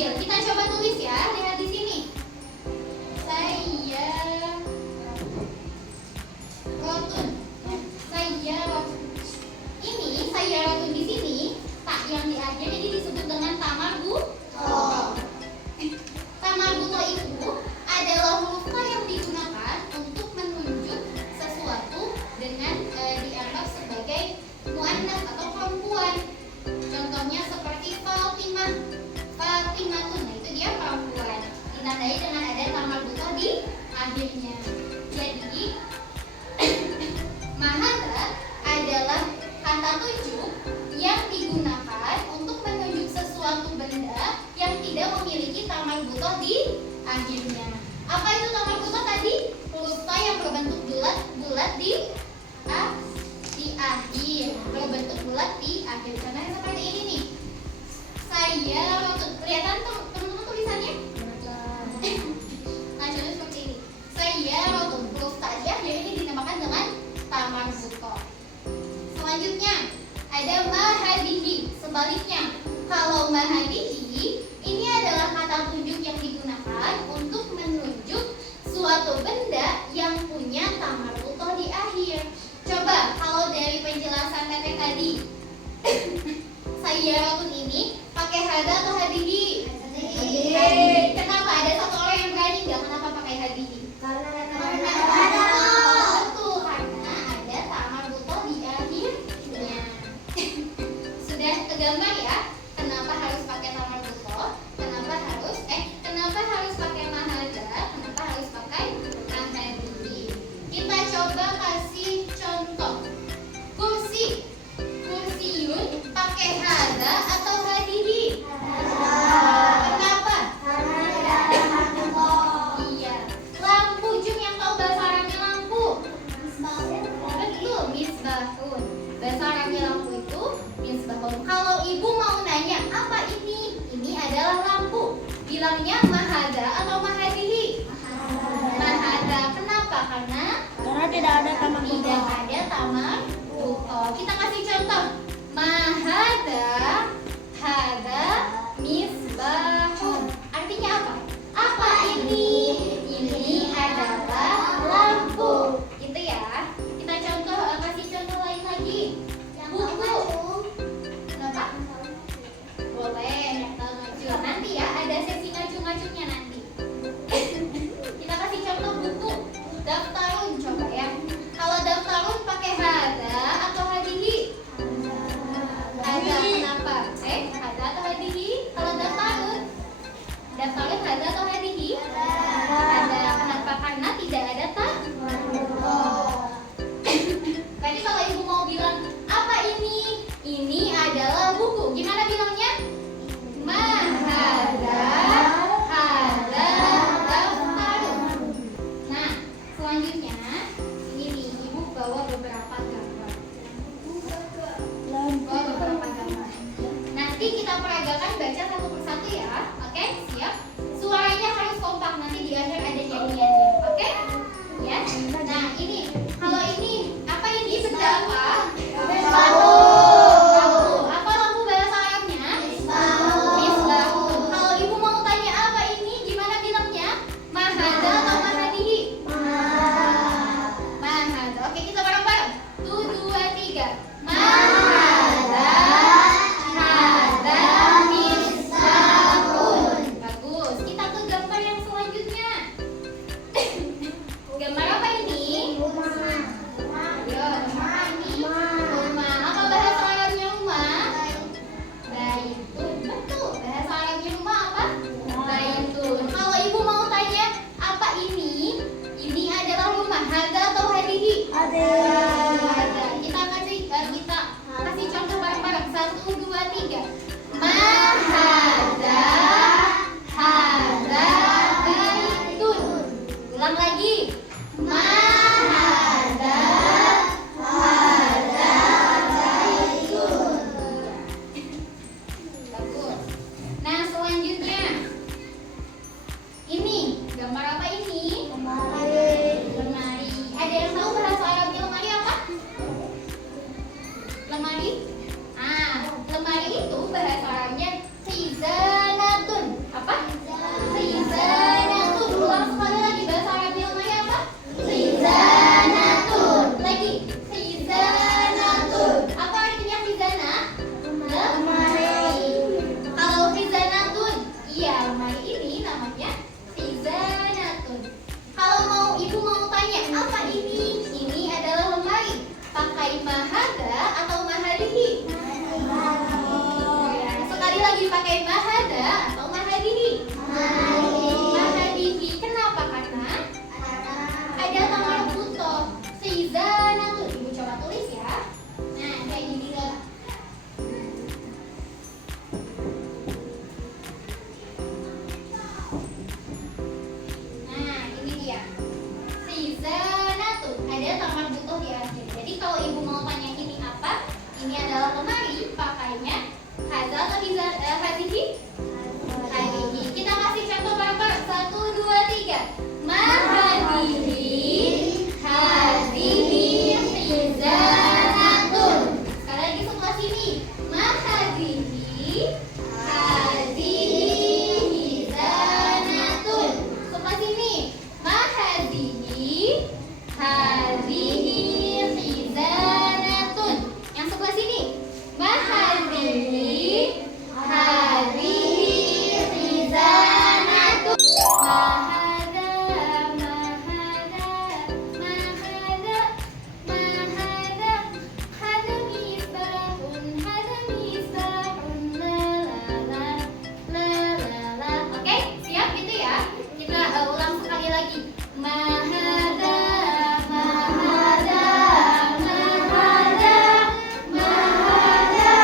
dipanggil. Kita coba tulis ya, lihat di sini. Saya rotun. Saya rotun. Ini saya rotun di sini, tak yang di akhir ini disebut dengan tamarbuto. Tamarbuto itu adalah huruf ta yang digunakan untuk menunjuk sesuatu dengan dianggap sebagai muannas atau perempuan. Contohnya seperti Fatimah, Fatimatun, nah itu dia perempuan. Ditandai dengan ada tamarbuto di akhirnya. Jadi mahadza adalah kata tunjuk yang digunakan untuk menunjuk sesuatu benda yang tidak memiliki tamarbuto di akhirnya. Apa itu tamarbuto tadi? Huruf ta yang berbentuk bulat di akhir. Berbentuk bulat di akhir. Contohnya seperti ini nih. Saya rotun. Kelihatan teman-teman tulisannya? Nah, contohnya seperti ini. Saya rotun. Huruf ta di akhir ini dinamakan dengan tamarbuto. Selanjutnya ada mahadihi. Sebaliknya, kalau mahadihi ini adalah kata tunjuk yang digunakan untuk menunjuk suatu benda yang punya tamarbuto di akhir. Coba kalau dari penjelasan Teteh tadi, saya rotun ini pakai hada atau hadihi? Hadihi. Kenapa? Ada satu orang yang berani nggak? Kenapa pakai hadihi? Karena ada tamarbuto di akhirnya. Sudah kegambar ya? Kenapa harus pakai tamarbuto? Kenapa harus pakai mahadza? Kenapa harus pakai mahadihi? Kita coba kasih contoh. Kursiun pakai hada atau hadihi? Kenapa? Iya. Lampu, Jum yang tahu bahasa Arabnya lampu? Betul, misbahun. Bahasa Arabnya lampu itu misbahun. Kalau ibu mau nanya apa ini? Ini adalah lampu. Bilangnya mahadza atau mahadihi? Mahadza. Kenapa? Karena tidak ada tamarbuto. Tidak ada tamarbuto. Kita kasih contoh. Mahadza hada misbahun. Artinya apa? Apa ini? Ini adalah lampu. Gitu ya. Kita kasih contoh lain lagi. Buku. Kenapa? Boleh, ngaju. Nanti ya ada sesi ngaju-ngajunya nanti. Kita kasih contoh buku. Daftarun coba ya. Kalau daftarun pakai hada atau hadihi? Hada. Kenapa? Hada atau hadihi? Kalau daftarun hada atau hadihi? Hada. Kenapa? Karena tidak ada tamarbuto. Tadi kalau ibu mau bilang apa ini? Ini adalah buku. Gimana bilangnya? Mahadza hada daftarun. Nah, selanjutnya ini nih, ibu bawa beberapa gambar. Nanti kita peragakan baca satu persatu ya. Oke, siap? Suaranya harus kompak, nanti di akhir ada nyanyiannya. Oke? Ya. Nah, ini kalau ini apa ini? Benda apa? Lampu. Apa lampu bahasa Arabnya? namanya khizanatun. Kalau ibu mau tanya apa ini? Ini adalah lemari. Pakai mahada atau mahadihi? Ya, sekali lagi pakai mahada atau mahadihi? Mahadihi. Kenapa? Karena ada tamar buto. Khizanatun. Ibu coba tulis ya. Nah, kayak gini loh. Nah, ini dia. Khizanatun. Ada tamar buto di akhir. Jadi kalau ibu mau tanya ini apa? Ini adalah lemari. Pakainya hadza atau hadihi? Hadihi. Kita kasih contoh bareng-bareng. 1, 2, 3. Mahadihi. Hadihi khizanatun. Sekali lagi sebelah sini. Mahadihi. Hadihi khizanatun. Sebelah sini. Mahadihi. Hadihi khizanatun. Yang sebelah sini. Mahadihi. Hadihi khizanatun. Mahada, mahada, mahada, mahada. Hada misbahun, la la la. Oke, siap gitu ya? Kita ulang sekali lagi. Mahada, mahada, mahada, mahada.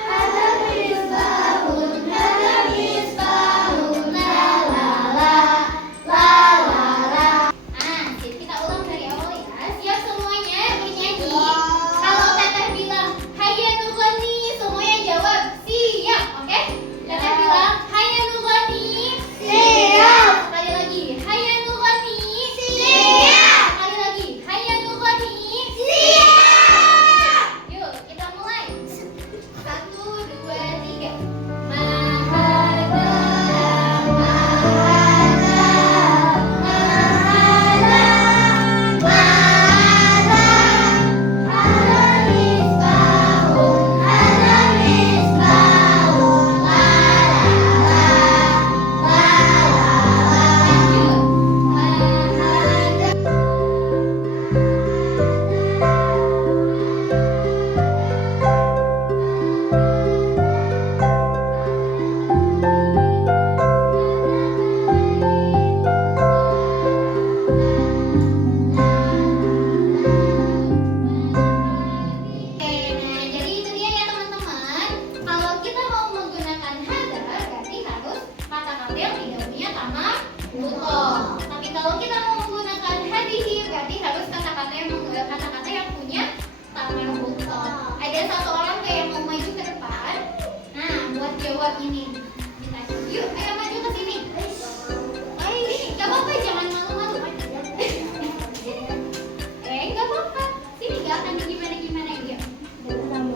Hada misbahun, la la. Jadi kita ulang dari awal ya. Siap semuanya bernyanyi. Kalau teteh bilang hayya nughani, semuanya jawab siap, oke? Teteh bilang hayya nughani. Siap. Sekali lagi hayya nughani. Siap. Sekali lagi hayya nughani. Siap. Yuk kita mulai. 1, 2, 3. Mahada, mahada, mahada, mahada. Hada misbahun, la Oke, nah jadi itu dia ya teman-teman. Kalau kita mau menggunakan hada, berarti harus kata-kata yang tidak punya tamar buto. Tapi kalau kita mau menggunakan hadihi, berarti harus kata-kata yang punya tamar buto. Ada satu orang tuh yang mau maju ke depan. Nah, buat jawab ini. Kita yuk, ayo maju ke sini. Ayo, gak apa-apa, jangan malu-malu. Gak apa-apa. Sini gak akan gimana-gimana ya.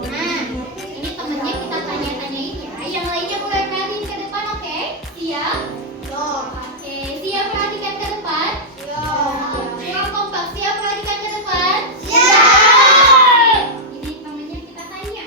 Nah, ini temennya kita tanya-tanyain ya. Yang lainnya mulai perhatiin ke depan, oke? Siap? Oke, siap perhatikan ke depan? Kurang kompak, siap perhatikan ke depan? Siap! Ini temennya kita tanya.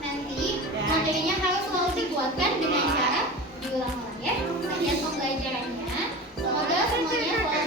nanti materinya harus selalu dikuatkan dengan cara diulang-ulang ya. Sekian pembelajarannya. Semoga semuanya selalu